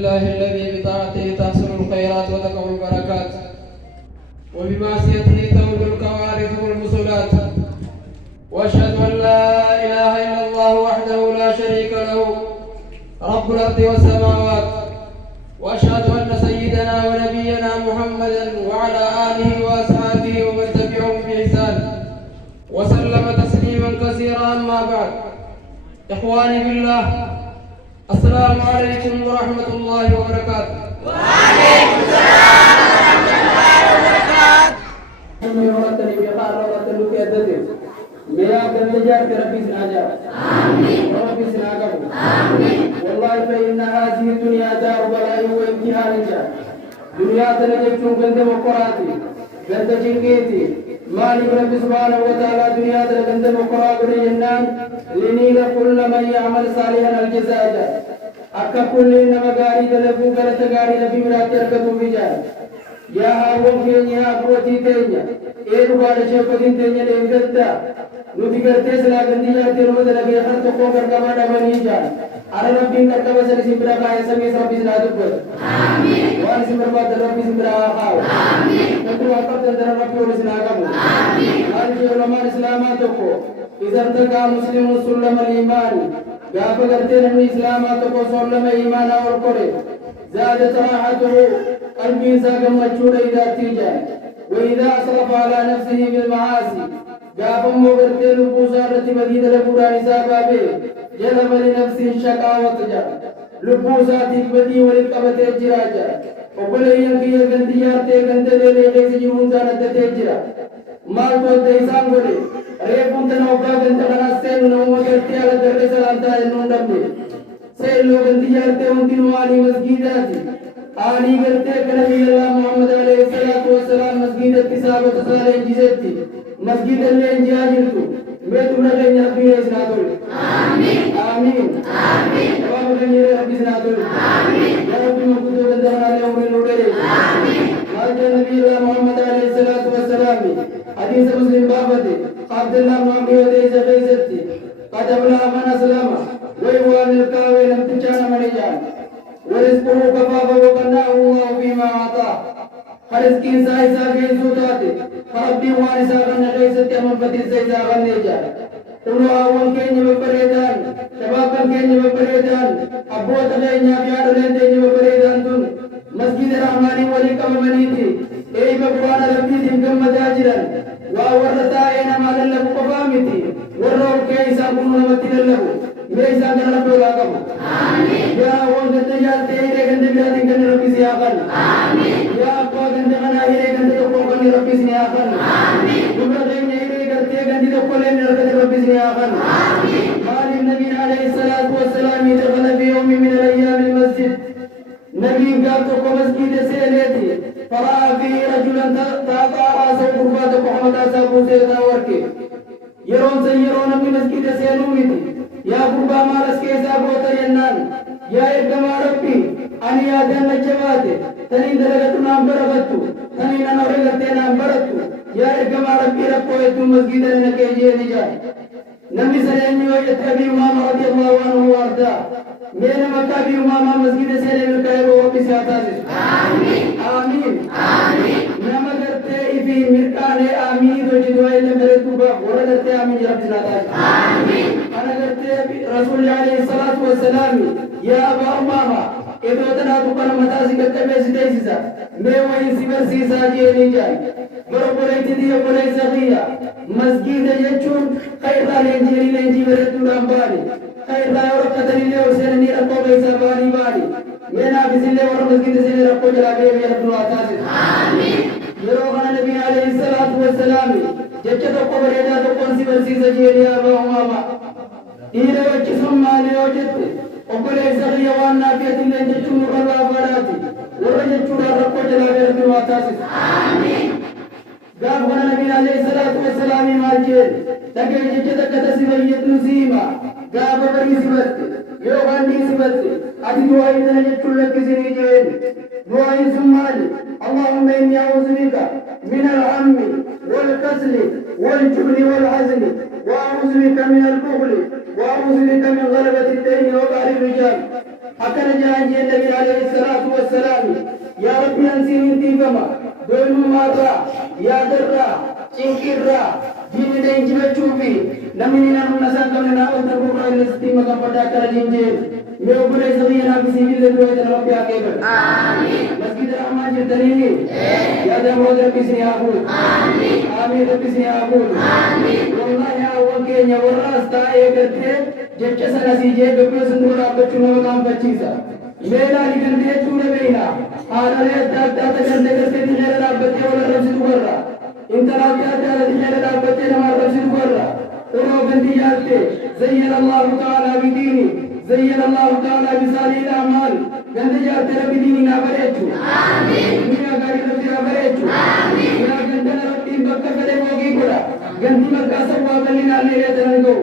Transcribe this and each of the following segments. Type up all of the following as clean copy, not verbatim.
بالله الذي بطاعته تحصل الخيرات وتقع البركات، وبمعصيته تولد الكوارث والمصلات. واشهد ان لا اله الا الله وحده لا شريك له رب الارض والسماوات، واشهد ان سيدنا ونبينا محمدا وعلى اله واصحابه ومن تبعهم باحسان وسلم تسليما كثيرا. اما بعد، اخواني بالله، السلام عليكم ورحمة الله وبركاته. وعليكم السلام ورحمة الله وبركاته. मेरा गंदजार के रब्बी सनाजा आमीन रब्बी सनागा आमीन والله فإن هذه الدنيا دار بلاء وامتحان جاء दुनिया तने जो गंदे मकोराती गंदे जिंगेती मालिक रब्बी सुब्हानहु व तआला दुनिया तने गंदे मकोरा बने जन्नान लिनील कुल्ल मन यअमल सालिहन अलजज़ाजा akka kulli nama gaarii dalaguu galata gaarii rabbii biraatti argatu bijaal yaa haawwan keenya yaa abbootii teenya dhugaadha sheekotiin teenya deeggarta nuti gartee silaa gandii jaartee numa dalagee har tokkoon gargama dhabanii jaal ana rabbiin gargama san isin bira kaa'e samiis rabbi isin haa dubbatu waan isin barbaaddan rabbi isin bira haa kaa'u namni waa qabdan dara rabbi ol isin haa qabu maaliif ulamaan islaamaa tokko إذا ارتقى مسلم سلم الإيمان جاء فقرتين من الإسلام تقو سلم إيمانا والقرى زادت راحته قلبي ساقم مجهول إذا تيجا وإذا أصرف على نفسه بالمعاصي جاء فمقرتين لبوسارة مدينة لبوران سابا به جلب لنفسه الشقاوة جاء لبوساتك بدي ولقبة الجراجة وقل ينكي يغنديات تغندل لغيس جرون زانة تجرا مال تو ديسان غوري ريبون تنوبا بنت خلاصين نوما كرتي على درس سلامتا نوندمي سيل لو غنديات تونتين والي مسجدات آني کرتے کہ نبی اللہ محمد علیہ الصلوۃ والسلام مسجد اتسابت صالح جزتی مسجد اللہ جاجرتو میں تمہیں کہیں ربی اسنادو آمین آمین آمین تمام کہیں ربی اسنادو آمین یا ربی مقدو بندہن علیہ عمر نوڑے آمین مالک نبی اللہ محمد علیہ الصلوۃ والسلام حدیث مسلم بابت عبداللہ معاملی ودیس غیزتی قد ابلا من اسلام ویوان القاوی لم تچانا منی جان ورزقه كفافه وقناه الله فيما أعطاه فرزقين سايسا كيسو تاتي فربي وانسا غنى غيست يمن فتي سيسا غنى جار قلوا أول كيني ببريدان شبابا كيني ببريدان أبوة غيني أبيار لنديني ببريدان تن مسجد الرحماني وليكم منيتي أي بقوانا لبيتهم كم مداجرا وورتا أين مالا لبو قفامتي ورّو كيسا كنو نمتنا لبو ميسا كنا لبو لكم آمين يا أول جال تيرے گندے بیادیں کرنے ربی سے آقل آمین یا اقوا گندے غنا ہیرے گندے دکھو کرنے ربی سے آقل آمین دمرا غیر نیرے کرتے گندے دکھو لینے ربی سے آقل آمین مالک نبی علیہ السلام دخل في يوم من الأيام المسجد نبی قال تو کو مسجد سے لیتی فرآ فيه رجلا تاقا راسه قربات محمد آسابو سے داور کے يرون سيرون من مسجد سے نومیتی یا قربا مالس کے حسابو ترینان يا إرجما ربي أني أدين الجواد تنين درجتنا بربتو تنين أنا رجعتنا برتو يا إرجما ربي ربو يتم مسجد النكيجي نجاي نبي سليم يتبي إمام رضي الله عنه وارضاه من مكابي إمام مسجد سليم كايرو وبساتاس آمين آمين آمين نما کرتے في مركان آمين وجدوا إلى مرتوبة ورد آمين يا رب العالمين آمين أنا کرتے رسول عليه الصلاة والسلام يا أبا أمامة إذا تنادوا متاسك التبس تيسيسا ما وين سبر سيسا جيني جاي بربولي تدي بربولي سخيا مسجد يجون خير لنجيري لنجي برتو رامبالي خير لا يرقدني لي وسنني ربو بيسا بالي بالي منا بسلي ور مسجد سلي ربو جلا بيبي ربو أتاسي آمين يروغنا نبي عليه الصلاة والسلام جچتو قبريدا تو كون سبر سيسا جيني أبا أمامة إيرا وچسم مالي وجدت وقل إسرائيل وانا فيها تنين جتشون الله فراتي ورجتشون ربو جلا بيربي واتاسي آمين قال وانا نبي عليه الصلاة والسلام مالجين تكي جتشتك تسبيت نسيما قال ببري سبت يوغان دي سبت أتي دعائي تنجتشون لك سنيجين دعائي سمالي اللهم إني أعوذ بك من الهم والكسل والجبن والحزن وأعوذ بك من البخل وأعوذ بك من غلبة الدين وقهر الرجال أكن جاء النبي عليه الصلاة والسلام يا ربي أنسيني تيفما دون مرة يا درة شنكرة دين دين جبتشوفي نمني نحن نسأل من أول تقول إن استيما كم بدأ كرجينجين ميوبر إسرائيل نبي سيفيل دروي تنربي أكيد آمين مسجد الرحمن جدنيني يا دمود ربي سيابون آمين آمين ربي سيابون آمين والله يا وكين يا وراس تايه كتير جبچه سناسيجه بكو سندورا بچو مقام بچيسا मेरा निकल दिए चूड़े बेना आदरे दादा करते करते दिले रा बच्चे वाला रब्सी कर रहा इनका दादा दिले रा बच्चे हमारा रब्सी कर रहा उनो गंदी जाते ज़य्यन अल्लाह ताला बिदीनी ज़य्यन अल्लाह ताला बिसालिल अमाल गंदी जाते रबी दीनी ना बरेचू आमीन दुनिया गाड़ी रबी ना बरेचू आमीन ना गंदना रबी बक्का करे होगी पूरा गंदी मक्का सब वागली ना ले रे तनको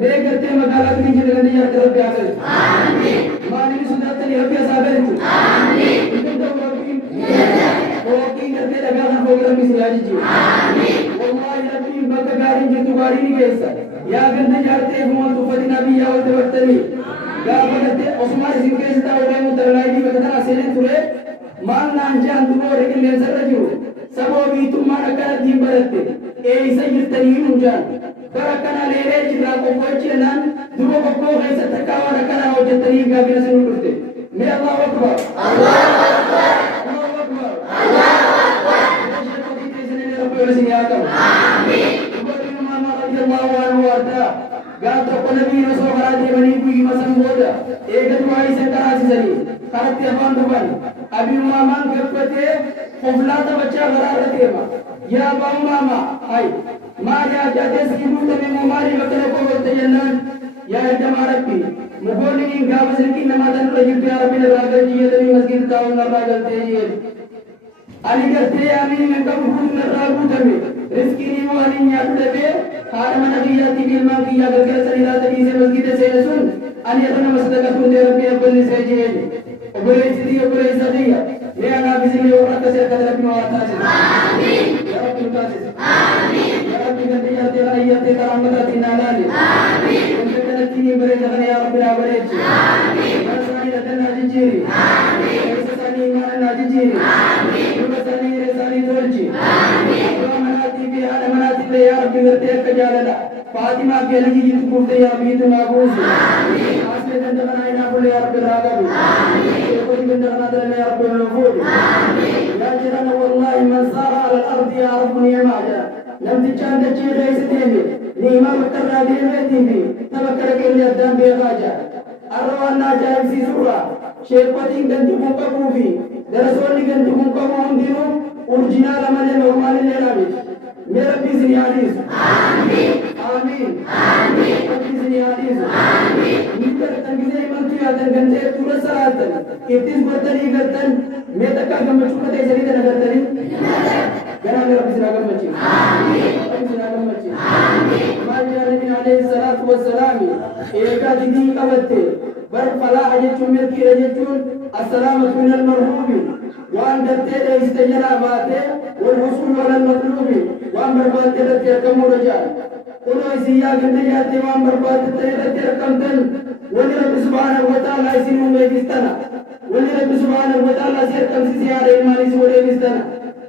मेरे करते मकाला की गंदी जाते रबी आकर आमीन मानी सुदातनी रबी साबरेचू आमीन इनको रबी होगी करते लगा हम होगी रबी सियाजी जी आमीन والله रबी बक्का गाड़ी जितु गाड़ी नहीं कैसा या गंदी जाते मोहम्मद फदी नबी या वक्त वक्तनी गाबरते उस्मान जिनके सिता हो गए मुतलाई भी बता सेने तुरे मान नान जान तुमो लेकिन ले सर रजू सबो भी तुम्हारा कर दी बरते ए सैयद तरीन जान बरकना ले रे जिला को कोचे नन तुमो को ऐसा थकावा रखना हो जे तरीन का भी सुन करते मेरा अल्लाह अकबर अल्लाह अकबर अल्लाह अकबर अल्लाह अकबर शेखोदी तेजने ने रब्बे वसी याद आमीन इब्राहिम मामा रदियल्लाहु अन्हु वादा गातो को नबी रसूल बरादे बनी की मसन बोदा एक दुआई से कराची सरी करते अपन दुबन अभी मामा गपते कोफला तो बच्चा घरा रहते मा या बाऊ मामा आई मां या जाते सीबू तमे मुमारी बकरे को बोलते जन्नत या जमारती मुगोली गावस की नमाजन रही प्यार बिन रागल जी तमी मस्जिद ताऊ न रागल ते जी ali garte ami men kam hum na ragu tame riski ni mo ani ya tebe har mana biya ti bil ma biya gargar salila tabi se masjid se sun ani atana masjid ka sun de rabbi abul se je obore sidi obore sadiya me ana bismi ora ka se kadra bi ma ta se amin ya rabbi ta se amin ya rabbi gante ya te ayate karamata dinalani amin unte kana tini bare jagane ya rabbi na bare amin masani ratana jiri amin sani mana jiri amin سني رسالي تولجي آمين ومناتي في هذا مناتي لا يا رب غيرتك كجالنا فاطمة بيلجي جيت كوفته يا بيت مابوس آمين آسمي دندنا إنا بول يا رب راغب آمين يقولي دندنا دلنا يا رب النفود آمين يا جرنا والله من صار على الأرض يا رب نعمة لم تجاند شيء ليس ديني نعمة مكرنا ديني تبكرك اللي أدام بيغاجا أروانا جايب سيسورا شيربتين गंदी मुंका मूवी दरअसल गंदी मुंका मूंदीनो ओरिजिनल हमारे नॉर्मल ले रहा मेरा बिजली हदीस आमीन आमीन आमीन बिजली हदीस आमीन निकर तंगिजे मंत्री आदर गंजे तुरस सरातन 31 बर्तनी गतन मैं तक का गम छुपते सरी तना गतनी गना मेरा बिजली गम मची आमीन बिजली गम मची आमीन माया नबी अलैहि सलातु वस्सलाम एका दिन का बत्ते बर फला अजचुन में की अजचुन السلامة من المرهوب وأن تبتدئ استجرى باته والحصول على المطلوب وأن برباد تركم رجال قلوا إسيا قنديات وأن برباد تركم تن ولرب سبحانه وتعالى سنو ميكستنا ولرب سبحانه وتعالى سيركم سيارة إلماني سوري مستنا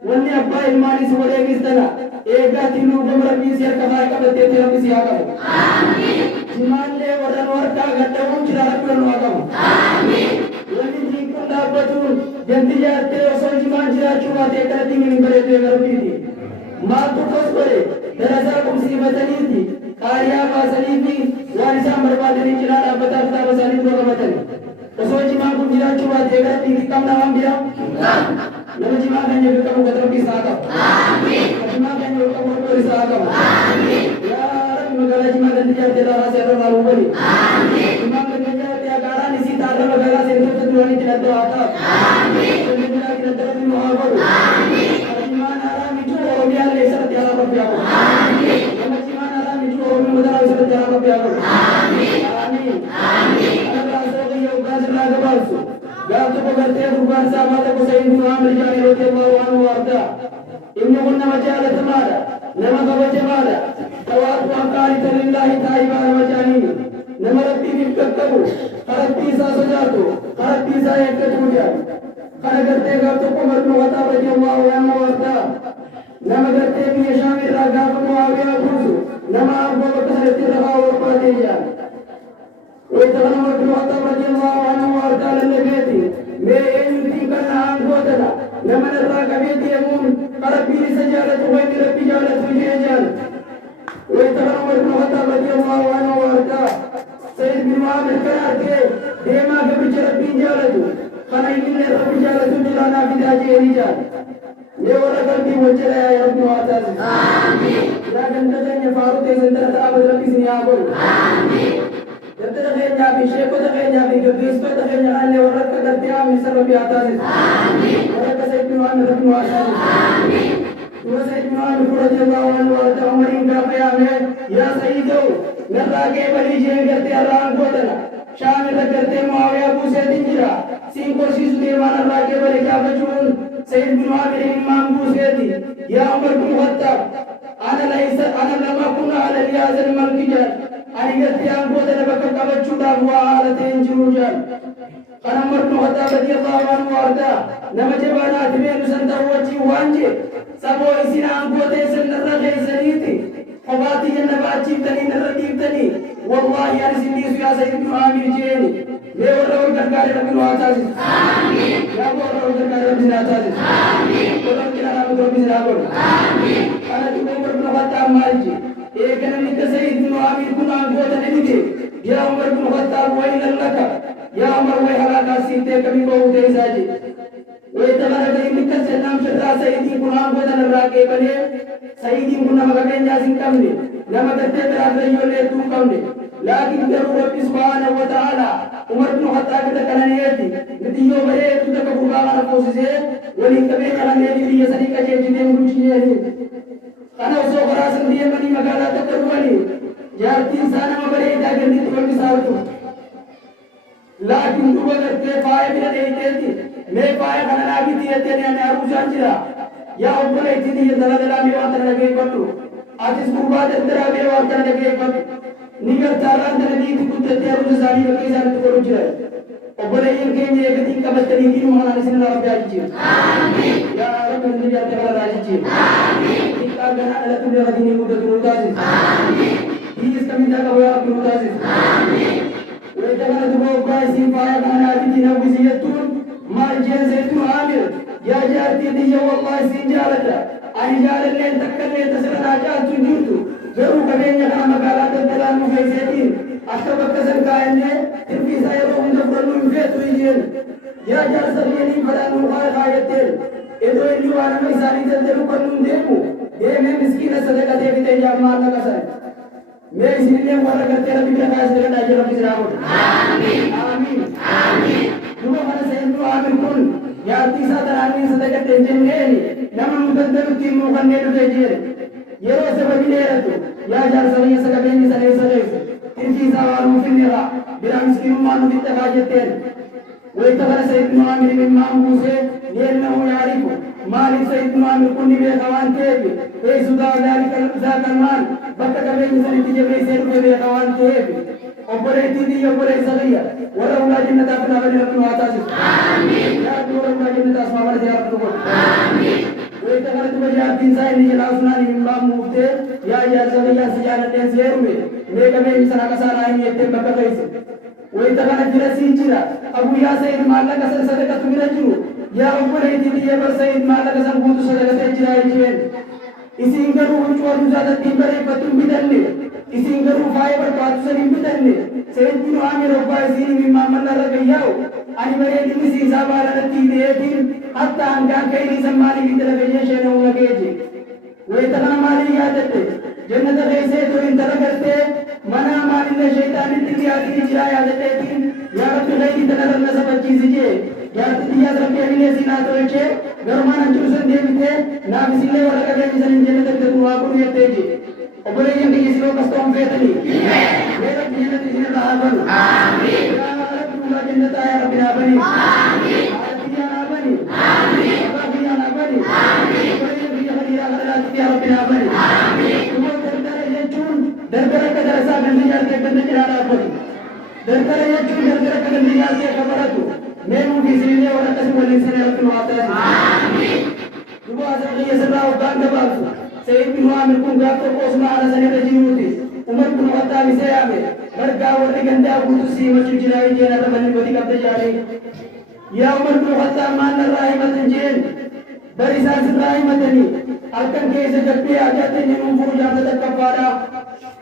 ولي أبا إلماني سوري مستنا إيقا تنو بمربي سير كفاية كبتة ربي سياقم آمين جمان لي ودن ورقا غدهم چرا ربنا نواقم آمين Betul, jangan jatuh osol jiman jira cuma tekad tinggi berada di sini. Malu kos beri, terasa kumsi macam ini. Karya pasal ini, warisan berpada di jalan apa tak pasal ini juga macam. Osol jiman pun jira cuma tekad tinggi kam nama dia. Nama jiman kan juga kamu betul bisa agam. Amin. Jiman kan juga kamu betul bisa agam. Amin. Ya, magala jiman kan jatuh terasa serba malu beri. Amin. Jiman kan jatuh agara nisi taruh magala sentuh tujuan itu ada apa? Amin. Semoga kita terus muhafaz. Amin. Jiman alam itu orang yang lesar tiada apa apa. Amin. Jiman alam itu orang yang mudah lesar tiada apa apa. Amin. Amin. Amin. Kalau asal yang ugas laga balsu. Gatu pegate bukan sama tapi saya itu ambil jari roti Allah anu warta. Ini pun nama jalan temada. Nama kabar temada. Tawat wangkari terilahi taiba nama jani. nama rabbiin qaqqabu rabbii isaa sodaatu rabbii isaa eeggatu jedha kana gartee gaaf tokko marnu wataa radiyallahu anhu wardaa nama gartee biyya shaam irraa gaafa mu'aawiyaa buusu nama abbaa bakka sanatti rafaa warbaatee jedha ويتغنى عمر بن الخطاب رضي الله عنه وارضاه للنبي ما يمكن كان عن قوتنا لما نراك بيت يمون ربي سجالة وين ربي جالة وجيجال ويتغنى عمر بن الخطاب رضي الله عنه وارضاه سيد بن عامر كان ديما قبل ربي جالة خنا يمين ربي جالة جلانا في داجي رجال يورا قلبي وجلا يا رب واتاز آمين لكن تجني فاروق سندرة أبد ربي سنيابون آمين تتخيل جابي شيخ وتخيل جابي قبيس وتخيل جعلني ورد قدرتي آمين سر ربي عطاني آمين ورد سيد بن عامر ربي وعشاني آمين وسيد بن عامر رضي الله عنه وارد عمرين كافي آمين يا سيدو نراكي بلي جيل کرتے اللہ قوتنا شامل کرتے معاویہ ابو سید انجرا سین کوشش دیوان نراکي بلي كافجون سيد بن عامر امام ابو سید يا عمر بن الخطاب أنا لم أكن على رياض الملك جان أنا قلت يا أبو ذر بكر كبتشودا هو حالتين جروجان أنا عمر بن الخطاب رضي الله عنه وارضاه نما جبانا تبين سنتا وجي وانجي سبو إسنا أبو ذر سنتا غير سنيتي فباتي النبات تني نرديب تني والله يا سيدي يا سيد بن عامر جيني ليه ولا كركار ربي واتاز آمين يا أبو ولا كركار ربي واتاز آمين ولا كنا ربي واتاز آمين أنا عمر بن الخطاب مالجي एक नबी का सईद बिन आमिर गुना गोद नहीं थे या Umar bin Khattab वही लल्लका या उमर वही हलाका सीते कभी बहुत है साजी वही तगड़ा कहीं निकल से नाम शर्रा सईदी गुना गोद नर्रा के बने सईदी गुना मगबें जासिं कम ने नमक करते तेरा गयो ले तू कम ने लेकिन जरूर रब्बी सुब्हानहु व तआला उमर बिन खत्ताब के करने थी नतियो बरे तू तक बुगाना कोस से वली कबे करने दी ये सरी का जे जिने मुझे है أنا وسوق راس الدين مني مقالات ترواني جارتي إنسان ما بري إذا كنت تقول بسارته لكن تو بغير كفاية من الإيتي ما فاية خلنا نبي تيجي أنا أروجان جرا يا أبونا إتدي يدلا دلا ميوان تنا نبي كتو أتيس كوبا تدرا ميوان تنا نبي كتو نيجر تاران تنا نبي تكون تدرا روج زاني بكي زاني تقول جرا أبونا يمكن يجي كم تريدي نوما نسينا ربي أجيب آمين يا رب نبي أتكلم راجيب آمين أنا على كل غدين مدة متازن آمين إيش كمينا كويا متازن آمين وإذا كان دبوا قاسين فايا كان عبيدنا وزيتون ما جنزتون عامر يا جارتي دي والله سنجارتا أي جار اللي تكلم تسرنا جات جوتو غيرو كبين يكنا مقالات الدلال مفيزين أكتب كسر كائنه تبي سايرهم دبرنو مفيد ويجين يا جار سريني فلان مخاي خايتين إذا اللي وانا ميساني تدلو كنون ديمو ये मैं मिस्कीन सदका दे भी तेज मारना का सर मैं इसलिए वाला करते रबी का खास करना है रबी सलाम आमीन आमीन आमीन तुम हमारे सैयद को आमीन कुल या तीसरा तरानी सदका टेंशन नहीं नमन मुकद्दर तीन मुकन ने दे जे ये रो से बड़ी ले रहे या जार सही सका बेनी सने सने तीन चीज और मुफिन नेरा बिना मिस्कीन मानो भी तकाजते वही तबर सैयद को आमीन इमाम मुसे ये न हो यारिफ मालिक सईद बिन आमिर को निबे खवान थे ए सुदा ذلك المال बकत में इंसान तीजे में से रुपए में खवान थे ओपरे दीदी ओपरे सगिया वला उला जन्नत अपना बने अपना आता से आमीन या दूर उला जन्नत आसमान में दिया आपको आमीन वे तगर तुम या तीन साल नहीं जला सुना नहीं इमाम मुफ्ते या सगिया सियानत से रुपए मैं कभी इंसान का सारा नहीं है बकत ऐसे वे तगर जिला सींचिरा अबू या सईद माला का सदका तुम रजू या ऊपर है दीदी ये बस सईद माला का संबंध सदका तेजरा है इसी इंगरू चोर ज्यादा तीन बड़े पतुम बिदलने इसी इंगरू फाइबर पांच सौ बिदलने सईद बिन आमिर अब्बास सीनी मिमा मन्ना रगयाओ अनि बड़े दिन सी साबारा रती दे दिन हत्ता अंगा कई सम्मानी की तरह ये शेरों लगे जी वो इतना मारी याद है जन्नत कैसे तो इन तरह करते मना मारी ने शैतान इतनी आती जिरा याद है दिन या रब गई तरह रन सब चीज जे या दिया रब के लिए सीना तो है गरमान अंजुसन देविते ना बिसिले वाला का जन्नत जन्नत के दुआ को ये तेजी ओबरे ये किसी लोग कस्तों पे तनी मेरा जन्नत इसने राहबन आमीन या रब तुला जन्नत आया रब ना बनी आमीन आतिया ना बनी आमीन बाबिया ना बनी आमीन ओबरे ये खलीरा खला दिया रब ना बनी आमीन तुम दरबार ये चून दरबार का दरसा गंदी जाके गंदी चला रहा बनी Dardara jechuun dardara kan inni nyaatee kabaratu mee nuti isinillee waan akkasii waliin sana irratti nu haa taasisu. Duba asirra qiyya sirraa hoggaan gabaabsu Sayyid bin Muhammad kun gaaf tokko osuma haala sanirra jiruuti Umar kun Khattaab isa yaame gargaa warri gandaa guutuu siimachuu jiraa ijeen irra manni gadi qabda jaanii yaa Umar kun Khattaab maal narraa himatan jeen bari isaan sirraa himatanii halkan keessa jabbee ajaatte inni nuufuu jaarsa takkaffaadha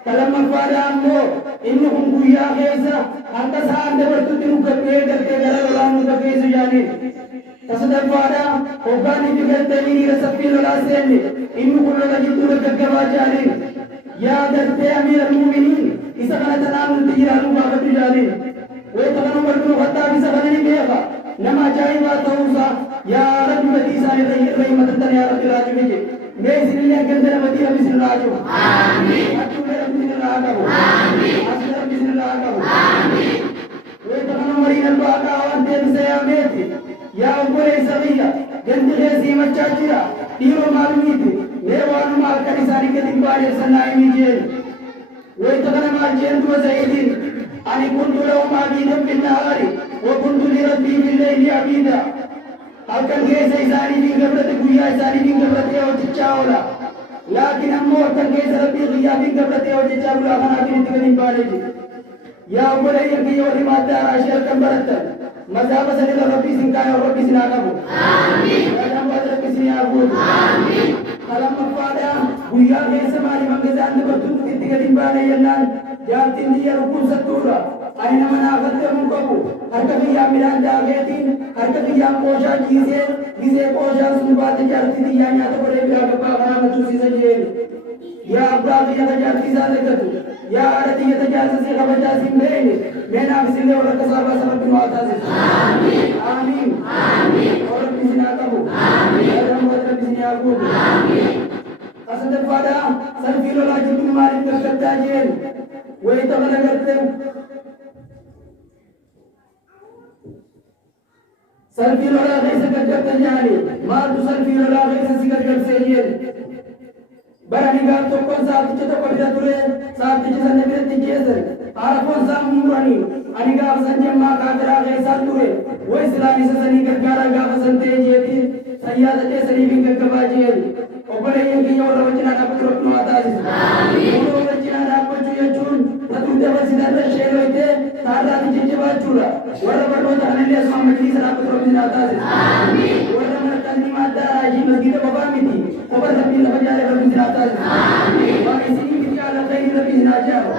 kalamaffaadha ammoo inni kun guyyaa keessa harka isaan dabartutti nu gabbee gartee gara lolaan nu gaggeessu jaanii tasadaffaadha hoggaan itti galtanii dhiira saffii lolaa seenne inni kun lola jidduu gaggabaa jaanii yaa gartee amiira muuminiin isa kana tanaan nuti jiraanuu baafadhu jaanii wayita kana Umar bin Khattaab isa kana ni beeka nama ajaa'ibaa ta'uusaa yaa rabbi matii isaanii irra himatattan yaa rabbi raajuu je mee isinillee ganda namatii rabbi isin raajuu achumee rabbi isin irraa qabu asii rabbi isin irraa qabu wayita kana Umariin albaaqaa waan deebisa yaameeti yaa obboleessa biyya gandi keessi himachaa jira dhiiroo maal miiti mee waanuma halkan isaanii gadi baadheessannaa himi jeen wayita kana maal jeen duba Sa'iidiin ani kuntu lahum abiidan binnahaari wa kuntu lirabbii billayli abiida halkan keessa isaaniitiin gabrate guyyaa isaaniitiin gabratee hojjechaa oola laakiin ammoo halkan keessa rabbii qiyyaatiin gabratee hojjechaa bulaa kanaatiin itti gadi hin baaneeti yaa obboleeyyan kiyya warri maaddaa raashii halkan barattan mazhaaba sanirra rabbii isin kaayoo rabbi isin haa qabu yaadambaat rabbi isin haa guutu kalamaffaadha guyyaa keessa maaliif akka isaan dabartuun itti gadi hin baane jennaan jaartiin biyya dhukkubsattuudha ani nama naafattamu qabu harka biyyaan midhaan daakeetiin harka biyyaan qooshaa gisee qooshaa sun baate jaartii biyyaa nyaata godhee biraa gabbaa kanaa machuusiisa jeen yaa abbaa biyya tajaajilti isaa eeggatu yaa haadha biyya tajaajilti kabajaa siin beekne meenaaf isinlee warra akka saabaa sababbi nu haa taasisu aamiin rabbi isin haa qabu yaadambaat rabbi isin haa guutu asadaffaadha salfii lolaa jirtu maaliif gargaddaa jeen wayita kana garte salfii lolaa keessa gargadda jaani maaltu salfii lolaa keessa si gargarsee jeen barani gaaf tokkoon saaticha tokko bira ture saaticha sanne biratti jeessan arafoon isaa muranii ani gaafa san jemmaa kaafiraa keessaan ture way silaan isa sanii gargaara gaafa san ta'e jeeti sayyaasa teessaniif hin gaggabaa jeen obboleeyyan kiyya warra wajjinaa dhaabbatu rabbi nu haa taasisu warra wajjinaa dhaabbachuu jechuun tatuu dabarsitarra sheeroyte taarraati jajjabaachuudha warra barnoota kanallee asuma majliisa dhaabbatu rabbi haa taasisu warra marqanni maaddaa raajii masgiida qofaa miti qofa rabbiin lafa jaale rabbi haa taasisu waan isinii fi jaala khayri rabbi haa jaalu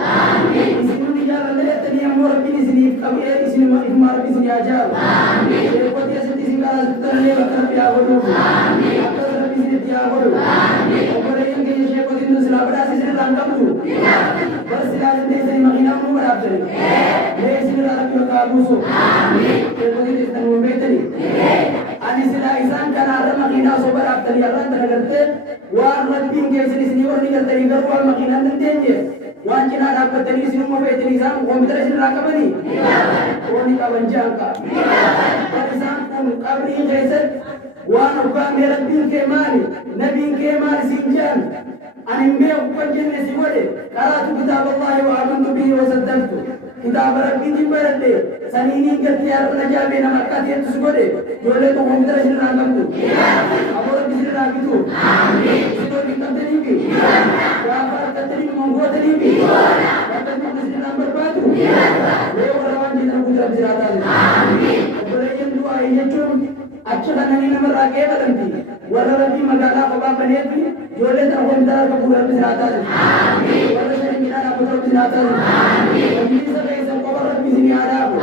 isinii jaalallee jettanii ammoo rabbiin isiniif qabee isinuma ifuma rabbi isinii haa jaalu sheekoti asitti isin kaasuttallee bakka rabbi haa godhuuf akkas rabbi isinitti haa godhu obboleeyyan keenya sheekotiin nu silaa badhaas isinirraa hin qabdu bar silaa dandeessanii makiinaa nu badhaaftani mee isinirraa rabbi bakka haa buusu sheekotiin isitan nu beektanii ani silaa isaan kanaarra makiinaa osoo badhaaftanii har'aan tana gartee waan rabbiin keessan isinii warri galtanii garuu waan makiinaan dandeenye waan cinaa dhaabbatanii isinuma feetanii isaan koompitara isinirraa qabanii warri qaban jaanka bar isaan kun qabrii keessatti waan hoggaamee rabbiin kee maali nabiin kee maali siin jaan ani mee hubban jenne si godhe qaraatu kitaaba Allaahi wa amantu bihi wa saddaqtu kitaaba rabbiitiin baradhe saniiniin gartee har'a najaabee nama akka ateettu si godhe ijoollee tokko koompitara isinirraa qabdu aboo rabbi isinirraa bitu isin olii qabdaniifi gaafa argattanii mongootaniifi bakka isinirraa barbaadu mee warra waan jedhan guutuudhaaf jiraataa obboleeyyan du'aa jechuun achi kananii namarraa qeebalamti warra rabbii magaalaa kophaa baneefi ijoollee sana koompitara akka fuudhan haa taasisu warra shariinaa dhaabbata rabbi haa taasisu majlisa keessan qofa rabbi isinii haa dhaabu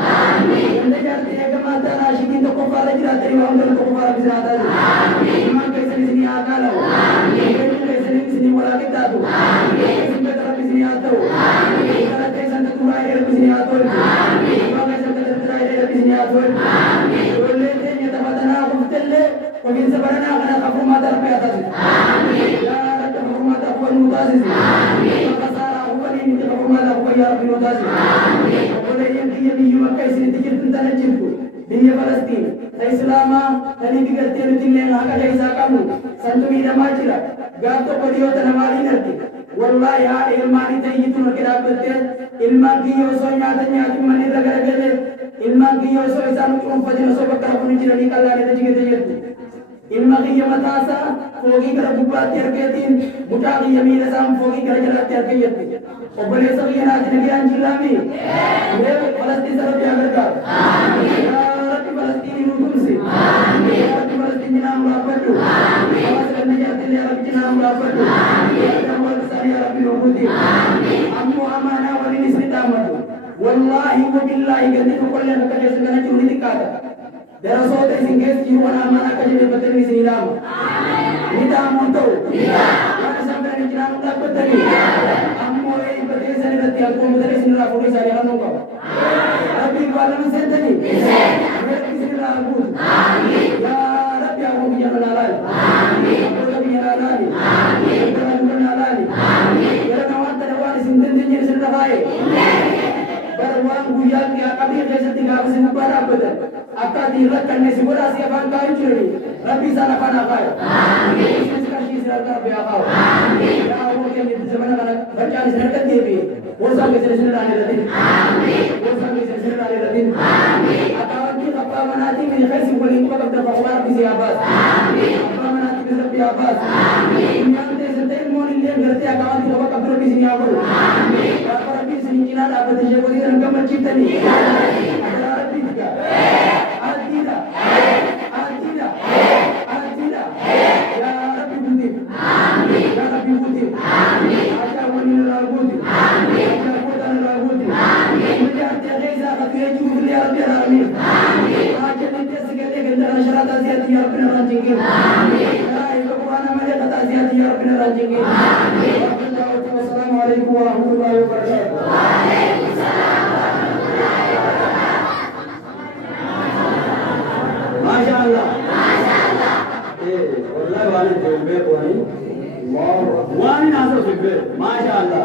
ganda jaartii eegamaa taanaa shikiin tokkoffaarra jiraatanii waan galu tokkoffaa rabbi haa taasisu imaan keessan isinii haa qaalamu eenyu keessan isinii walaa qixxaatu isin beeka rabbi isinii haa ta'u kana keessan tuturaa hidhee rabbi isinii haa tolchu imaan keessan tajaajilaa hidhee rabbi isinii haa tolchu ijoollee keenya taphatanaa kuftellee ofiinsa baranaa kana kafurmaa darbee haa taasisu yaa rabbi kafurmaa taafuu nu taasisu kasaaraa hubanii miti kafurmaa taafuu yaa rabbi nu taasisu obboleeyyan kiyya biyyuma akka isinitti jirtu tana jirtu biyya Falastiin ta Islaamaa tanii bigartee nuti illee haqa keessaa qabnu santu miidhamaa jira gaaf tokko dhiyoota namaaliin arge والله يا إلماني تيجي الكلاب بتر إلمان كي يوسو نياتي مني رجع إلمان كي يوسو إنسان كم فجر سو بكرة كوني جراني كلا نتيجة تيجي إلما كي يمتاسا فوقي كرا بوبات يركيتين بوتاقي يمين سام فوقي كرا جلات يركيتين وبلي سبيا ناجي نبيان جلامي فلسطين سرب ياغرقا يا رب فلسطين نوتمسي يا رب فلسطين جنام رابطو فلسطين نجات يا رب جنام رابطو يا رب نوتي أمو أمانا ولنسر دامدو والله وبالله قدت كل نكجس كنا جوني دكاتا دراسات إنجاز جيوانا أمانا كجمع بترني سنيرام نيتا مونتو وانا سامبرا نجنام تابتني أمو أي بتري سنيرتي أكون بتري سنيرا فوري ساري هنوكا ربي بالنا سنتني ربي سنيرا أبود يا ربي أقوم بيانا نالال أقوم بيانا نالي أقوم بيانا نالي يا رب نوان تنوان سنتن تنجر سنتا خاي barwang buyang ya kami desa tinggal sini barang betul akan dilakukan nasi bola siapa kayu curi tapi sana kana kayu amin sekali silakan biar kau amin ya Allah yang itu zaman kana baca silakan dia bosan bisa silakan ada lagi amin bosan bisa silakan ada lagi amin atau kita apa menanti menjadi boleh kita berdoa di siapa amin apa menanti bisa siapa amin yang desa temu ni yang ngerti akan kita berdoa di sini apa amin apa di sini kita dapat terjadi Engkau menciptani adalah artinya ya Rabbi Budi amin ya Rabbi Budi amin aja wani Rabbi amin aja kota Rabbi amin menjadi reza ketua jumlah ya Rabbi alamin amin aja nanti segala ganda syarat aziat ya Rabbi ranjingin amin ya itu Quran amalnya kata aziat ya Rabbi ranjingin amin wassalamualaikum warahmatullahi wabarakatuh waalaikumsalam Masyaallah. والله وانا جنبه واني. وانا ناصر في البيت. ما شاء الله.